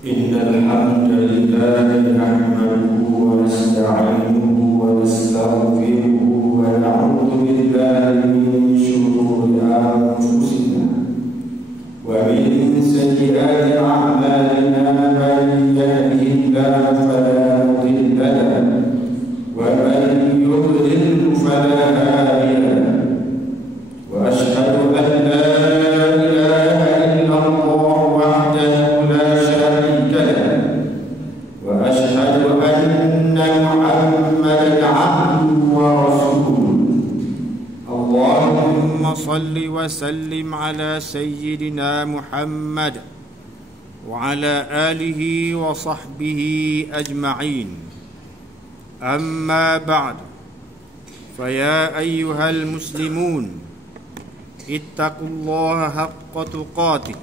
إن الحمد لله نحمده ونستعينه ونستغفره ونعوذ بالله من شرور أنفسنا ومن سيئات أعمالنا من يهده الله فلا مضل له ومن يضلل فلا هادي له وأشهد أن لا إله إلا الله وحده لا شريك له وأشهد أن محمدا عبده ورسوله اللهم صل وسلم على سيدنا محمد وعلى آله وصحبه أجمعين أما بعد فيا أيها المسلمون اتقوا الله حق تقاته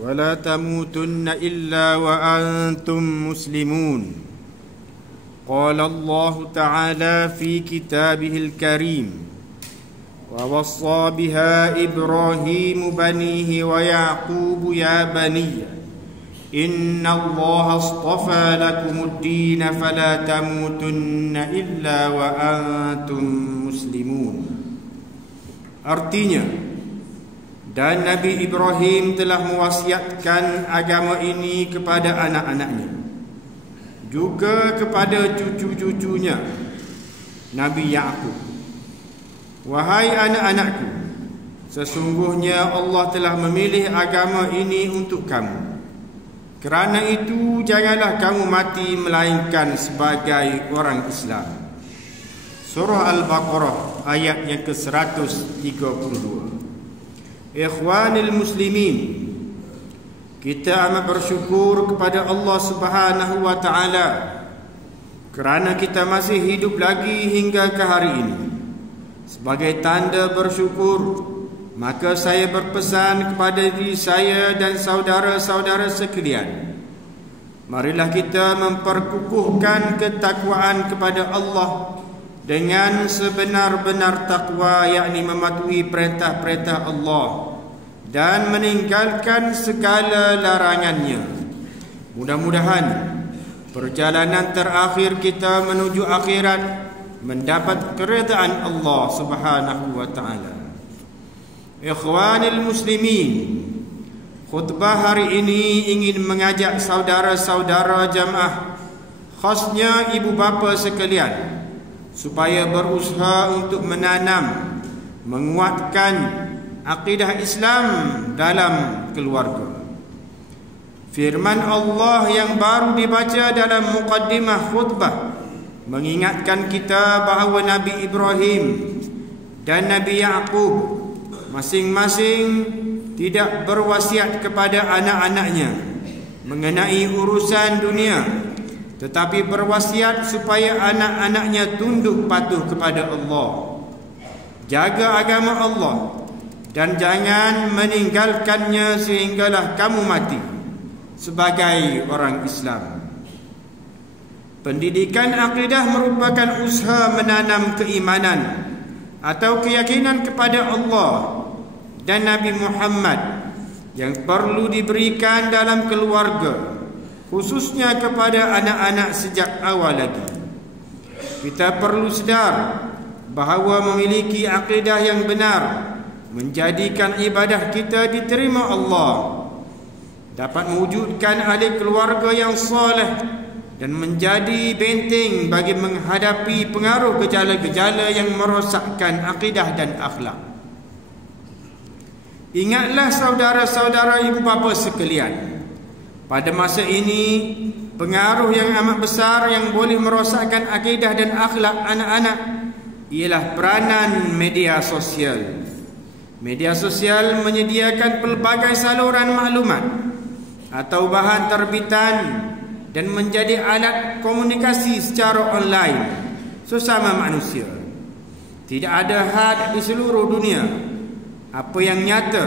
ولا تموتن إلا وأنتم مسلمون قال الله تعالى في كتابه الكريم ووصى بها إبراهيم بنيه ويعقوب يا بني إن الله اصطفى لكم الدين فلا تموتن إلا وأنتم مسلمون. Artinya, dan Nabi Ibrahim telah mewasiatkan agama ini kepada anak-anaknya, juga kepada cucu-cucunya Nabi Yaqub. Wahai anak-anakku, sesungguhnya Allah telah memilih agama ini untuk kamu. Kerana itu janganlah kamu mati melainkan sebagai orang Islam. Surah Al-Baqarah ayat yang ke-132. Ikhwanil muslimin, kita amat bersyukur kepada Allah Subhanahu wa taala kerana kita masih hidup lagi hingga ke hari ini. Sebagai tanda bersyukur, maka saya berpesan kepada diri saya dan saudara-saudara sekalian, marilah kita memperkukuhkan ketakwaan kepada Allah dengan sebenar-benar takwa, yakni mematuhi perintah-perintah Allah dan meninggalkan segala larangannya. Mudah-mudahan perjalanan terakhir kita menuju akhirat mendapat keredaan Allah Subhanahu wa taala. Ikhwanil muslimin, khutbah hari ini ingin mengajak saudara-saudara jamaah, khasnya ibu bapa sekalian, supaya berusaha untuk menanam, menguatkan akidah Islam dalam keluarga. Firman Allah yang baru dibaca dalam muqaddimah khutbah mengingatkan kita bahawa Nabi Ibrahim dan Nabi Yaqub masing-masing tidak berwasiat kepada anak-anaknya mengenai urusan dunia, tetapi berwasiat supaya anak-anaknya tunduk patuh kepada Allah, jaga agama Allah, dan jangan meninggalkannya sehinggalah kamu mati sebagai orang Islam. Pendidikan akidah merupakan usaha menanam keimanan atau keyakinan kepada Allah dan Nabi Muhammad yang perlu diberikan dalam keluarga, khususnya kepada anak-anak sejak awal lagi. Kita perlu sedar bahawa memiliki akidah yang benar menjadikan ibadah kita diterima Allah, dapat mewujudkan ahli keluarga yang soleh dan menjadi benteng bagi menghadapi pengaruh gejala-gejala yang merosakkan akidah dan akhlak. Ingatlah saudara-saudara ibu bapa sekalian, pada masa ini pengaruh yang amat besar yang boleh merosakkan akidah dan akhlak anak-anak ialah peranan media sosial. Media sosial menyediakan pelbagai saluran maklumat atau bahan terbitan dan menjadi alat komunikasi secara online sesama manusia. Tidak ada had di seluruh dunia. Apa yang nyata,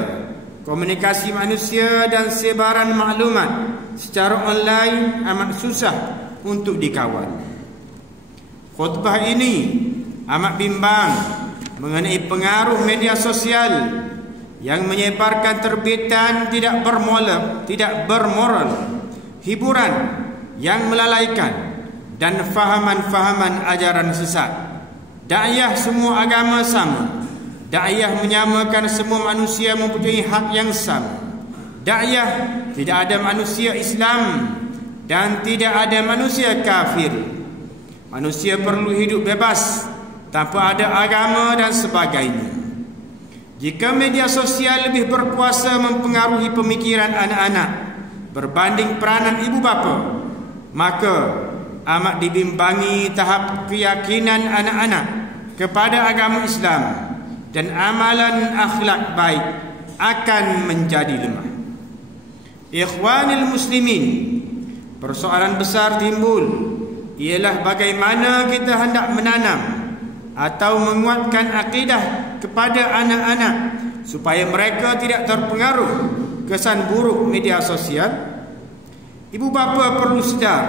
komunikasi manusia dan sebaran maklumat secara online amat susah untuk dikawal. khutbah ini amat bimbang mengenai pengaruh media sosial yang menyebarkan terbitan tidak bermoral, hiburan yang melalaikan, dan fahaman-fahaman ajaran sesat. Dakwah semua agama sama. Dakwah menyamakan semua manusia mempunyai hak yang sama. Dakwah tidak ada manusia Islam dan tidak ada manusia kafir. Manusia perlu hidup bebas tanpa ada agama dan sebagainya. Jika media sosial lebih berkuasa mempengaruhi pemikiran anak-anak berbanding peranan ibu bapa, maka amat dibimbangi tahap keyakinan anak-anak kepada agama Islam, dan amalan akhlak baik akan menjadi lemah. Ikhwanil muslimin, persoalan besar timbul ialah bagaimana kita hendak menanam atau menguatkan akidah kepada anak-anak supaya mereka tidak terpengaruh kesan buruk media sosial. Ibu bapa perlu sedar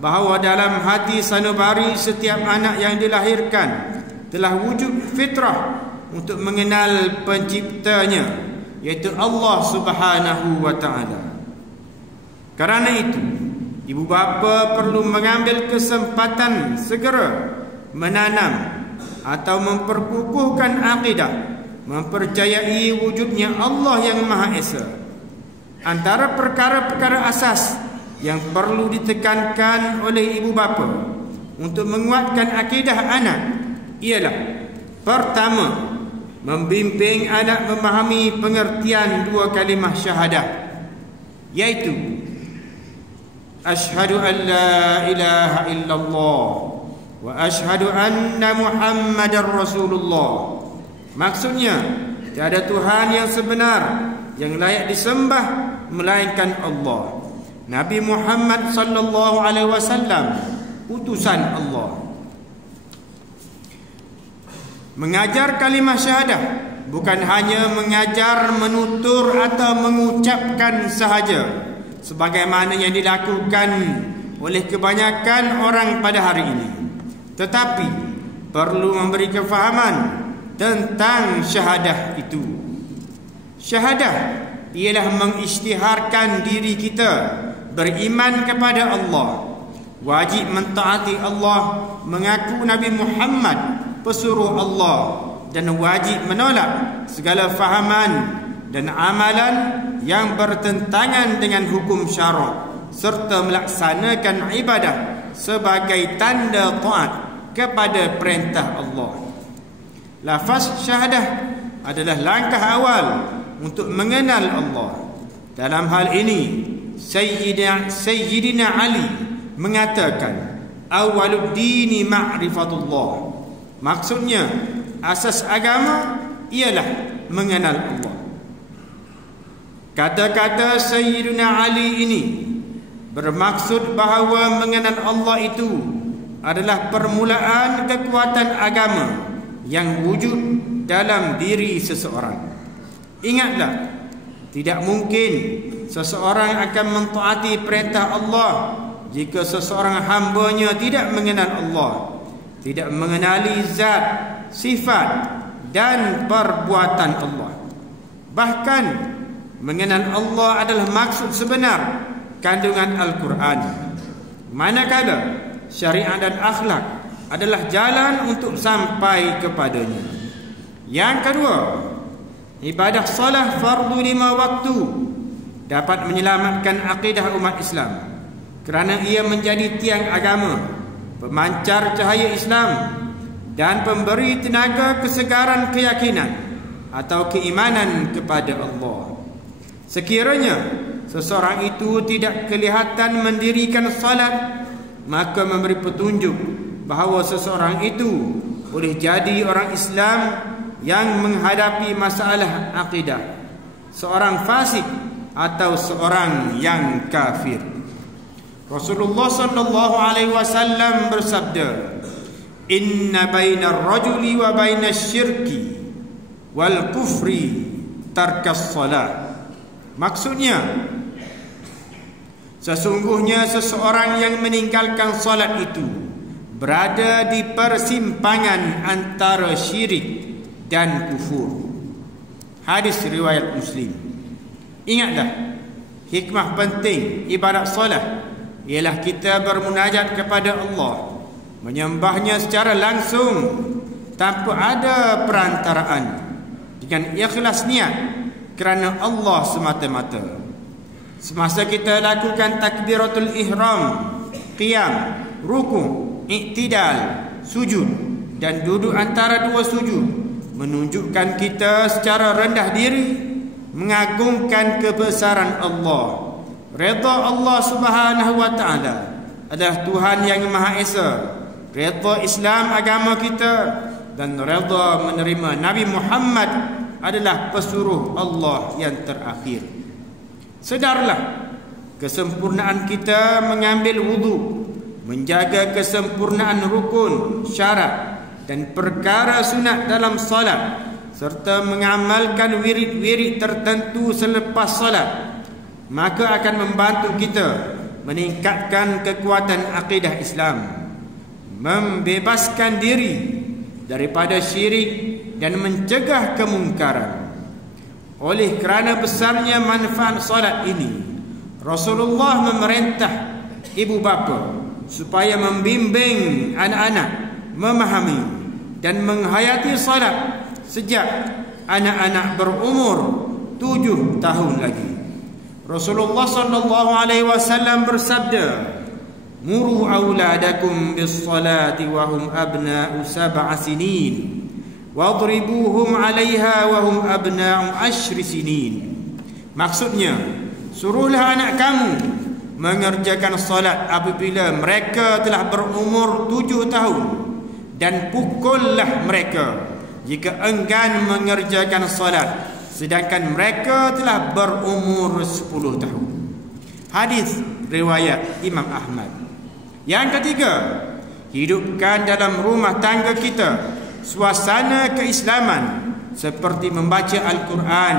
bahawa dalam hati sanubari setiap anak yang dilahirkan telah wujud fitrah untuk mengenal penciptanya, yaitu Allah Subhanahu wa taala. Kerana itu, ibu bapa perlu mengambil kesempatan segera menanam atau memperkukuhkan akidah, mempercayai wujudnya Allah yang Maha Esa. Antara perkara-perkara asas yang perlu ditekankan oleh ibu bapa untuk menguatkan akidah anak ialah: pertama, membimbing anak memahami pengertian dua kalimah syahadah, yaitu asyhadu an la ilaha illallah wa asyhadu anna Muhammadar Rasulullah. Maksudnya, tiada Tuhan yang sebenar yang layak disembah melainkan Allah. Nabi Muhammad sallallahu alaihi wasallam utusan Allah. Mengajar kalimah syahadah bukan hanya mengajar, menutur atau mengucapkan sahaja sebagaimana yang dilakukan oleh kebanyakan orang pada hari ini, tetapi perlu memberi kefahaman tentang syahadah itu. Syahadah ialah mengisytiharkan diri kita beriman kepada Allah, wajib mentaati Allah, mengaku Nabi Muhammad pesuruh Allah, dan wajib menolak segala fahaman dan amalan yang bertentangan dengan hukum syarak, serta melaksanakan ibadah sebagai tanda taat kepada perintah Allah. Lafaz syahadah adalah langkah awal untuk mengenal Allah. Dalam hal ini Sayyidina Ali mengatakan, awalud dini ma'rifatullah. Maksudnya, asas agama ialah mengenal Allah. Kata-kata Sayyidina Ali ini bermaksud bahawa mengenal Allah itu adalah permulaan kekuatan agama yang wujud dalam diri seseorang. Ingatlah, tidak mungkin seseorang akan mentaati perintah Allah jika seseorang hambanya tidak mengenal Allah, tidak mengenali zat, sifat dan perbuatan Allah. Bahkan mengenal Allah adalah maksud sebenar kandungan Al-Quran, manakala syariat dan akhlak adalah jalan untuk sampai kepadanya. Yang kedua, ibadah salat fardu 5 waktu dapat menyelamatkan akidah umat Islam, kerana ia menjadi tiang agama, pemancar cahaya Islam, dan pemberi tenaga kesegaran keyakinan atau keimanan kepada Allah. Sekiranya seseorang itu tidak kelihatan mendirikan salat, maka memberi petunjuk bahawa seseorang itu boleh jadi orang Islam yang menghadapi masalah akidah, seorang fasik atau seorang yang kafir. Rasulullah sallallahu alaihi wasallam bersabda, inna bainar rajuli wa bainash syirki wal kufri tarkas salat. Maksudnya, sesungguhnya seseorang yang meninggalkan salat itu berada di persimpangan antara syirik dan kufur. Hadis riwayat Muslim. Ingatlah, hikmah penting ibadat solat ialah kita bermunajat kepada Allah, menyembahnya secara langsung tanpa ada perantaraan, dengan ikhlas niat kerana Allah semata-mata. Semasa kita lakukan takbiratul ihram, qiyam, ruku', iktidal, sujud dan duduk antara dua sujud, menunjukkan kita secara rendah diri mengagungkan kebesaran Allah. Redha Allah Subhanahu wa taala adalah Tuhan yang Maha Esa. Redha Islam agama kita dan redha menerima Nabi Muhammad adalah pesuruh Allah yang terakhir. Sedarlah kesempurnaan kita mengambil wudu, menjaga kesempurnaan rukun, syarat dan perkara sunat dalam salat, serta mengamalkan wirid-wirid tertentu selepas salat, maka akan membantu kita meningkatkan kekuatan akidah Islam, membebaskan diri daripada syirik dan mencegah kemungkaran. Oleh kerana besarnya manfaat solat ini, Rasulullah memerintah ibu bapa supaya membimbing anak-anak memahami dan menghayati solat sejak anak-anak berumur 7 tahun lagi. Rasulullah sallallahu alaihi wasallam bersabda, "Muru auladakum bis-salati wa hum abna'u 7 sinin, wadribuhum 'alaiha wa hum abna'u 10 sinin." Maksudnya, suruhlah anak kamu mengerjakan salat apabila mereka telah berumur 7 tahun, dan pukullah mereka jika enggan mengerjakan salat sedangkan mereka telah berumur 10 tahun. Hadis riwayat Imam Ahmad. Yang ketiga, hidupkan dalam rumah tangga kita suasana keislaman seperti membaca Al-Quran.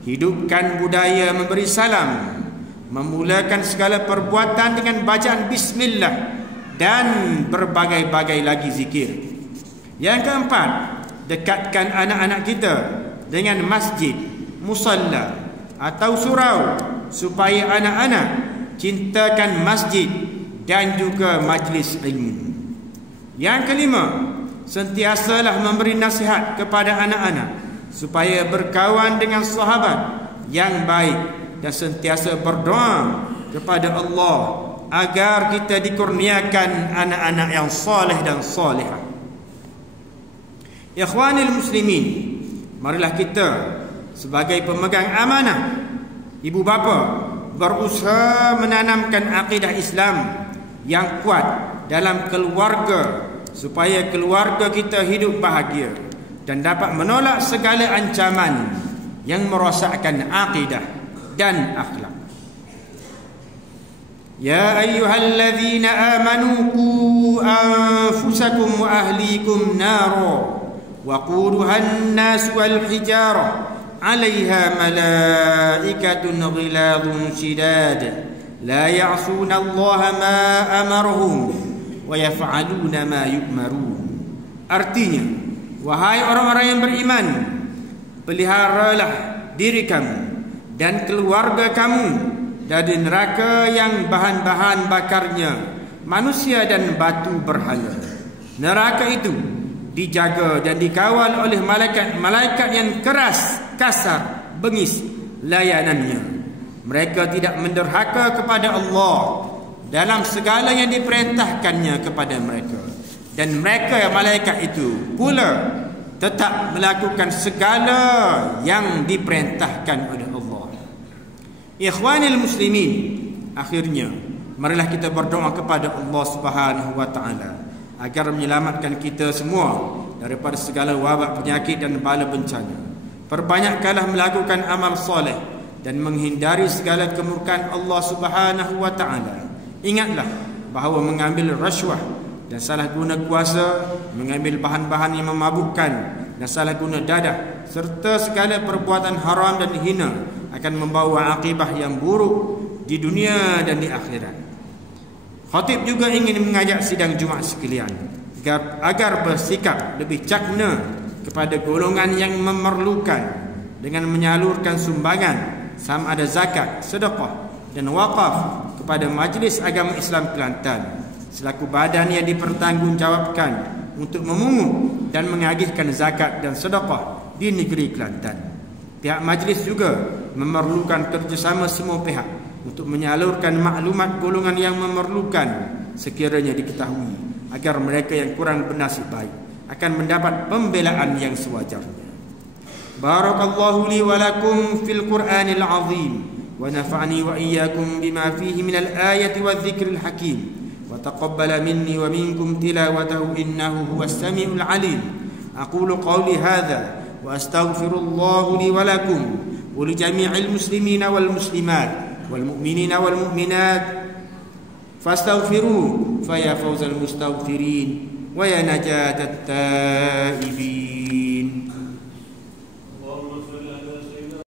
Hidupkan budaya memberi salam, memulakan segala perbuatan dengan bacaan bismillah dan berbagai-bagai lagi zikir. Yang keempat, dekatkan anak-anak kita dengan masjid, musalla atau surau supaya anak-anak cintakan masjid dan juga majlis ilmu. Yang kelima, sentiasalah memberi nasihat kepada anak-anak supaya berkawan dengan sahabat yang baik dan sentiasa berdoa kepada Allah agar kita dikurniakan anak-anak yang soleh dan solehah. Ikhwanil muslimin, marilah kita sebagai pemegang amanah, ibu bapa, berusaha menanamkan akidah Islam yang kuat dalam keluarga supaya keluarga kita hidup bahagia dan dapat menolak segala ancaman yang merosakkan akidah dan akhlak. Ya ayyuhalladzina amanu qu anfusakum wa ahlikum naro وقودها الناس والحجارة عليها ملائكة غلاظ شداد لا يعصون الله ما أمرهم ويفعلون ما يؤمرون. Artinya, wahai orang-orang yang beriman, peliharalah diri kamu dan keluarga kamu dari neraka yang bahan-bahan bakarnya manusia dan batu berhala. Neraka itu dijaga dan dikawal oleh malaikat-malaikat yang keras, kasar, bengis layanannya. Mereka tidak menderhaka kepada Allah dalam segala yang diperintahkannya kepada mereka, dan mereka malaikat itu pula tetap melakukan segala yang diperintahkan oleh Allah. Ikhwanil muslimin, akhirnya marilah kita berdoa kepada Allah Subhanahu wa taala agar menyelamatkan kita semua daripada segala wabak, penyakit dan bala bencana. Perbanyakkanlah melakukan amal soleh dan menghindari segala kemurkaan Allah Subhanahu wa taala. Ingatlah bahawa mengambil rasuah dan salah guna kuasa, mengambil bahan-bahan yang memabukkan dan salah guna dadah serta segala perbuatan haram dan hina akan membawa akibah yang buruk di dunia dan di akhirat. Khatib juga ingin mengajak sidang Jumaat sekalian agar bersikap lebih cakna kepada golongan yang memerlukan dengan menyalurkan sumbangan sama ada zakat, sedekah dan wakaf kepada Majlis Agama Islam Kelantan selaku badan yang dipertanggungjawabkan untuk memungut dan mengagihkan zakat dan sedekah di negeri Kelantan. Pihak majlis juga memerlukan kerjasama semua pihak untuk menyalurkan maklumat golongan yang memerlukan sekiranya diketahui, agar mereka yang kurang bernasib baik akan mendapat pembelaan yang sewajarnya. Barakallahu li wa lakum fil Qur'anil azim wa nafa'ani wa iyyakum bima fihi minal ayati wadh-dhikril hakim wa taqabbala minni wa minkum tilawatahu innahu huwas samiul alim. Aqulu qawli hadha wa astaghfirullahu li wa lakum wa li jami'il muslimina wal muslimat wal mu'minina wal mu'minat fastaghfiruhu fa ya fawzal mustaghfirin wa ya najatat taibin. Allahumma shalli ala sayyidina